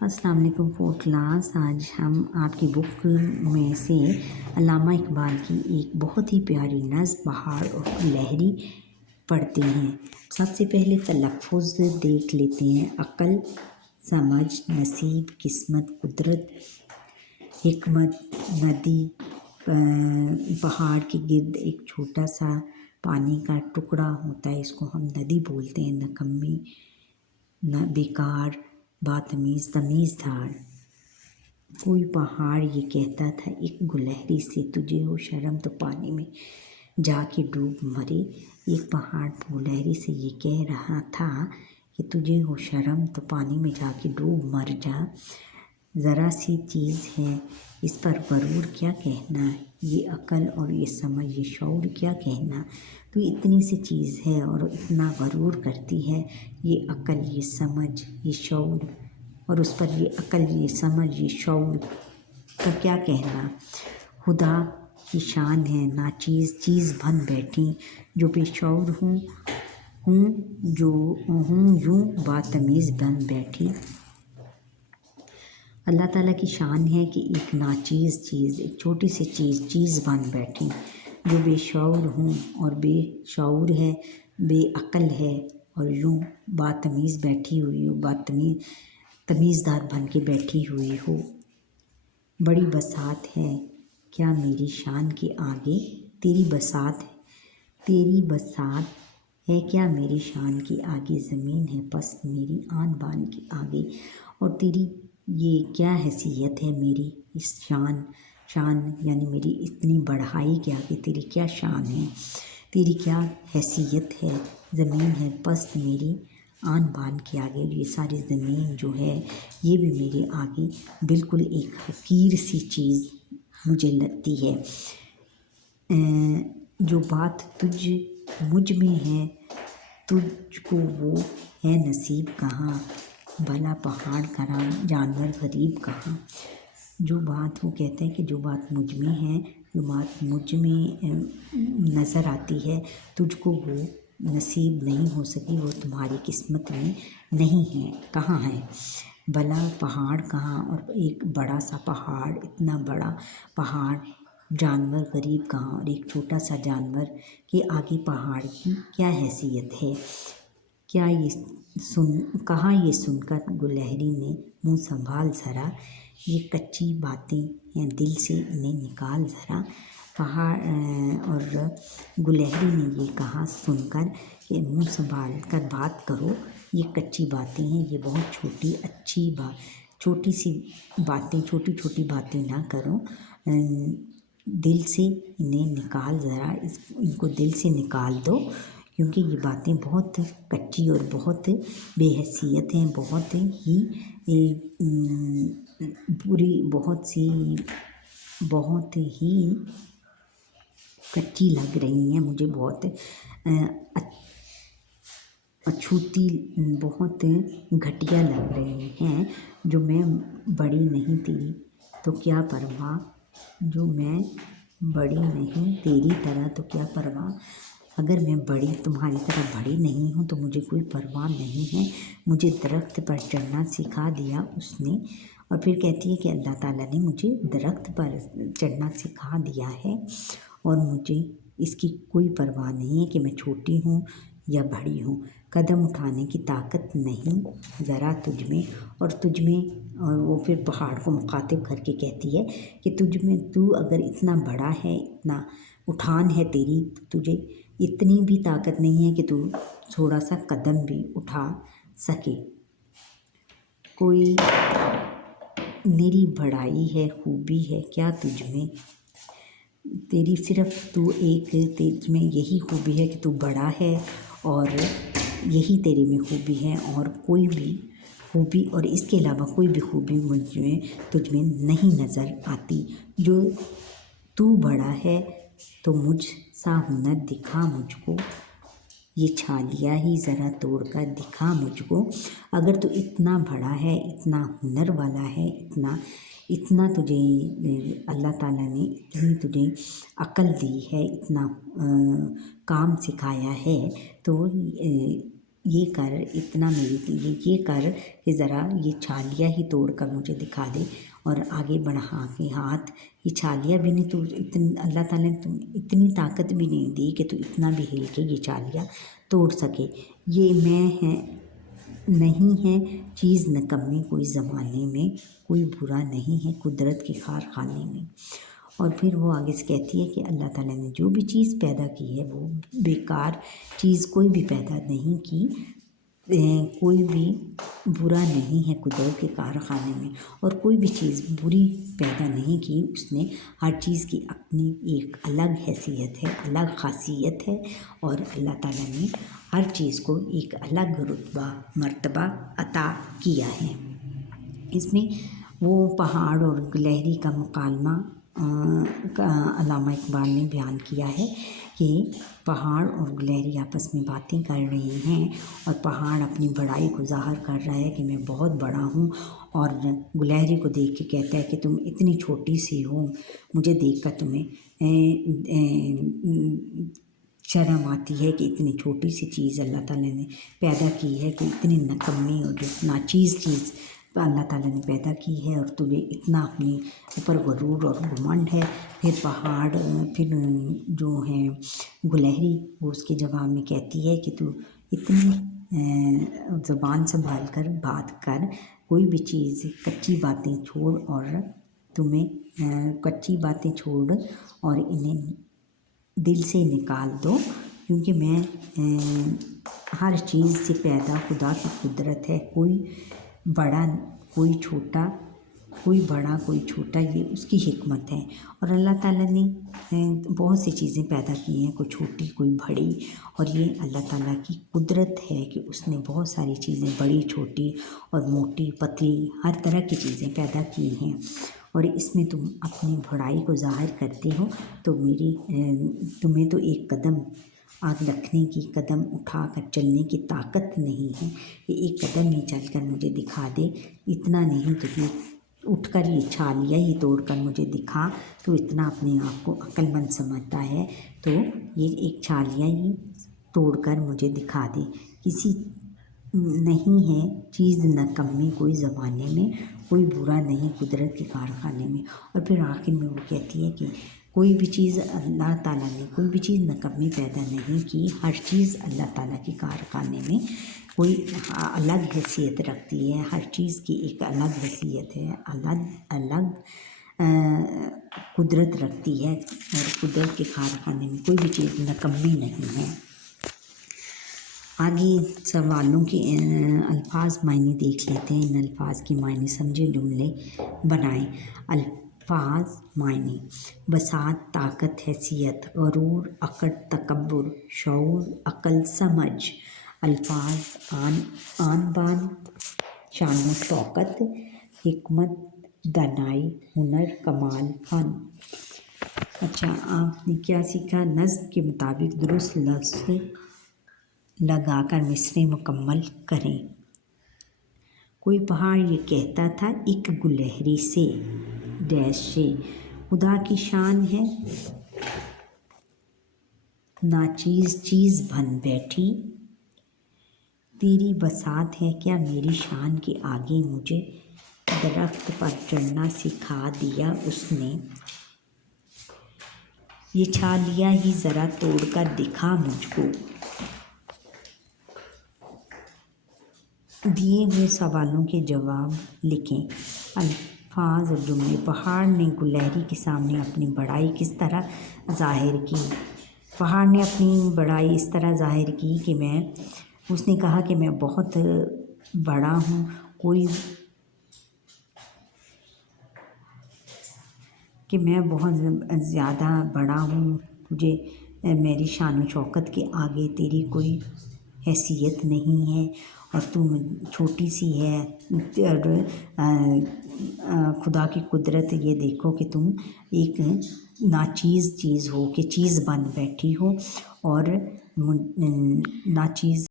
السلام علیکم fourth class. آج ہم آپ کی بک میں سے علامہ اقبال کی ایک بہت ہی پیاری نظم بہار اور لہری پڑھتے ہیں۔ سب سے پہلے تلفظ دیکھ لیتے ہیں۔ عقل، سمجھ، نصیب، قسمت، قدرت، حکمت۔ ندی، پہاڑ کے گرد ایک چھوٹا سا پانی کا ٹکڑا ہوتا ہے، اس کو ہم ندی بولتے ہیں۔ نکمی، بیکار، باتمیز، تمیز دار۔ کوئی پہاڑ یہ کہتا تھا ایک گلہری سے، تجھے ہو شرم تو پانی میں جا کے ڈوب مرے۔ ایک پہاڑ گلہری سے یہ کہہ رہا تھا کہ تجھے ہو شرم تو پانی میں جا کے ڈوب مر جا۔ ذرا سی چیز ہے اس پر غرور کیا کہنا، یہ عقل اور یہ سمجھ، یہ شعور کیا کہنا۔ تو اتنی سی چیز ہے اور اتنا غرور کرتی ہے، یہ عقل، یہ سمجھ، یہ شعور، اور اس پر یہ عقل، یہ سمجھ، یہ شعور کا کیا کہنا۔ خدا کی شان ہے ناچیز چیز بن بیٹھی، جو بے شعور ہوں جو ہوں یوں باتمیز بن بیٹھی۔ اللہ تعالیٰ کی شان ہے کہ ایک ناچیز چیز، ایک چھوٹی سی چیز بن بیٹھی، جو بے شعور ہوں اور بے شعور ہے، بے عقل ہے اور یوں باتمیز بیٹھی ہوئی ہو، تمیزدار بن کے بیٹھی ہوئی ہو۔ بڑی بساط ہے کیا میری شان کے آگے، تیری بساط ہے کیا میری شان کے آگے، زمین ہے پست میری آن بان کے آگے، اور تیری یہ کیا حیثیت ہے میری اس شان یعنی میری اتنی بڑھائی کے آگے تیری کیا شان ہے، تیری کیا حیثیت ہے۔ زمین ہے پست میری آن بان کے آگے، یہ ساری زمین جو ہے یہ بھی میرے آگے بالکل ایک حقیر سی چیز مجھے لگتی ہے۔ جو بات مجھ میں ہے تجھ کو وہ ہے نصیب کہاں، بھلا پہاڑ کرام جانور غریب کہاں۔ جو بات وہ کہتے ہیں کہ جو بات مجھ میں ہے، جو بات مجھ میں نظر آتی ہے، تجھ کو وہ نصیب نہیں ہو سکی، وہ تمہاری قسمت میں نہیں ہے، کہاں ہے۔ بھلا پہاڑ کہاں، اور ایک بڑا سا پہاڑ، اتنا بڑا پہاڑ، جانور غریب کہاں، اور ایک چھوٹا سا جانور کے آگے پہاڑ کی کیا حیثیت ہے۔ کہا یہ سن کر گلہری نے منہ سنبھال ذرا، یہ کچی باتیں ہیں دل سے انہیں نکال ذرا۔ اور گلہری نے یہ کہا سن کر کہ منہ سنبھال کر بات کرو، یہ کچی باتیں ہیں، یہ بہت چھوٹی سی باتیں، چھوٹی باتیں نہ کرو، دل سے انہیں نکال ذرا، ان کو دل سے نکال دو، کیونکہ یہ باتیں بہت کچی اور بہت بے حیثیت ہیں، بہت ہی بری، بہت ہی کچی لگ رہی ہیں مجھے، بہت اچھوتی، بہت گھٹیا لگ رہی ہیں۔ جو میں بڑی نہیں تیری تو کیا پرواہ، جو میں بڑی نہیں تیری طرح تو کیا پرواہ۔ اگر میں تمہاری طرح بڑی نہیں ہوں تو مجھے کوئی پرواہ نہیں ہے۔ مجھے درخت پر چڑھنا سکھا دیا اس نے، اور پھر کہتی ہے کہ اللہ تعالیٰ نے مجھے درخت پر چڑھنا سکھا دیا ہے، اور مجھے اس کی کوئی پرواہ نہیں ہے کہ میں چھوٹی ہوں یا بڑی ہوں۔ قدم اٹھانے کی طاقت نہیں ذرا تجھ میں، اور وہ پھر پہاڑ کو مخاطب کر کے کہتی ہے کہ تجھ میں، تو اگر اتنا بڑا ہے، اتنا اٹھان ہے تیری، تجھے اتنی بھی طاقت نہیں ہے کہ تو تھوڑا سا قدم بھی اٹھا سکے۔ کوئی میری بڑائی ہے، خوبی ہے کیا تجھ میں، تیری صرف تجھ میں یہی خوبی ہے کہ تو بڑا ہے، اور یہی تیرے میں خوبی ہے، اور کوئی بھی خوبی، اور اس کے علاوہ کوئی بھی خوبی تجھ میں نہیں نظر آتی۔ جو تو بڑا ہے تو مجھ سا ہنر دکھا مجھ کو، یہ چھالیا ہی ذرا توڑ کر دکھا مجھ کو۔ اگر تو اتنا بڑا ہے، اتنا ہنر والا ہے، اتنا تجھے اللہ تعالیٰ نے اتنی تجھے عقل دی ہے، اتنا کام سکھایا ہے، تو ये कर, इतना मेरे लिए ये कर कि ज़रा ये छालिया ही तोड़ कर मुझे दिखा दे। और आगे बढ़ा के हाथ, ये छालिया भी नहीं, तो इतनी अल्लाह ताला ने तुम इतनी ताकत भी नहीं दी कि तू इतना भी हिल के ये छालिया तोड़ सके। ये मैं है नहीं है चीज़ निकम्मी कोई ज़माने में, कोई बुरा नहीं है कुदरत के कारखाने में। और फिर वो आगे से कहती है कि अल्लाह ताला ने जो भी चीज़ पैदा की है वो बेकार चीज़ कोई भी पैदा नहीं की, कोई भी बुरा नहीं है कुदरत के कारखाने में, और कोई भी चीज़ बुरी पैदा नहीं की उसने। हर चीज़ की अपनी एक अलग हैसियत है, अलग ख़ासियत है, और अल्लाह ताला ने हर चीज़ को एक अलग रुतबा मर्तबा अता किया है। इसमें वो पहाड़ और गिलहरी का मुकालमा अल्लामा इकबाल ने बयान किया है कि पहाड़ और गिलहरी आपस में बातें कर रहे हैं, और पहाड़ अपनी बड़ाई को ज़ाहिर कर रहा है कि मैं बहुत बड़ा हूँ, और गिलहरी को देख के कहता है कि तुम इतनी छोटी सी हो, मुझे देखकर तुम्हें शर्म आती है कि इतनी छोटी सी चीज़ अल्लाह ताला ने पैदा की है, कि इतनी नकम्मी और नाचीज़ चीज़ अल्लाह ताला ने पैदा की है, और तुझे इतना अपने ऊपर गरूर और घमंड है। फिर पहाड़, फिर जो है गिलहरी, वो उसके जवाब में कहती है कि तू इतनी ज़बान संभाल कर बात कर, कोई भी चीज़ कच्ची बातें छोड़, और तुम्हें कच्ची बातें छोड़ और इन्हें दिल से निकाल दो, क्योंकि मैं हर चीज़ से पैदा खुदा की कुदरत है, कोई बड़ा कोई छोटा, कोई बड़ा कोई छोटा, ये उसकी हिकमत है। और अल्लाह ताला ने बहुत सी चीज़ें पैदा की हैं, कोई छोटी कोई बड़ी, और ये अल्लाह ताला की कुदरत है कि उसने बहुत सारी चीज़ें बड़ी छोटी और मोटी पतली हर तरह की चीज़ें पैदा की हैं, और इसमें तुम अपनी बड़ाई को ज़ाहिर करते हो। तो तुम्हें तो एक कदम आगे रखने की, कदम उठाकर चलने की ताकत नहीं है, ये एक कदम ही चलकर मुझे दिखा दे, इतना नहीं तो तू उठकर ये छालिया ही तोड़कर मुझे दिखा। तो इतना अपने आप को अक्लमंद समझता है, तो ये एक छालिया ही तोड़कर मुझे दिखा दे। किसी नहीं है चीज़ नकम्मी कोई ज़माने में, कोई बुरा नहीं कुदरत के कारखाने में। और फिर आखिर में वो कहती है कि कोई भी चीज़ अल्लाह ताला ने कोई भी चीज़ नकम्मी पैदा नहीं की, हर चीज़ अल्लाह ताला के कारखाने में कोई अलग हैसियत रखती है, हर चीज़ की एक अलग हैसियत है, अलग कुदरत रखती है, और कुदरत के कारखाने में कोई भी चीज़ नकम्मी नहीं है। आगे सवालों के अल्फाज मायने देख लेते हैं। इन अल्फाज के मायने समझे, जुमले बनाएं। अल्फाज मायने: बसात, ताकत, हैसियत, गरूर, अकड़, तकब्बुर, शऊर, अकल, समझ। अल्फाज आन बान, शान शौकत, हिकमत, दानाई, हुनर, कमाल, फन। अच्छा, आपने क्या सीखा? नज़्म के मुताबिक दुरुस्त लफ्ज़ लगाकर मिसरे मुकम्मल करें। कोई पहाड़ ये कहता था एक गिलहरी से डैश से, खुदा की शान है नाचीज़ चीज़ बन बैठी, तेरी बसात है क्या मेरी शान के आगे, मुझे दरख्त पर चढ़ना सिखा दिया उसने, ये छालिया ही ज़रा तोड़कर दिखा मुझको। दिए हुए सवालों के जवाब लिखें। अल्फाज और जुमले: पहाड़ ने गिलहरी के सामने अपनी बड़ाई किस तरह ज़ाहिर की? पहाड़ ने अपनी बड़ाई इस तरह ज़ाहिर की कि उसने कहा कि मैं बहुत बड़ा हूँ, मैं बहुत ज़्यादा बड़ा हूँ, तुझे मेरी शान व शौकत के आगे तेरी कोई हैसियत नहीं है, और तुम छोटी सी है, और खुदा की कुदरत ये देखो कि तुम एक नाचीज़ चीज़ हो, कि चीज़ बन बैठी हो, और नाचीज़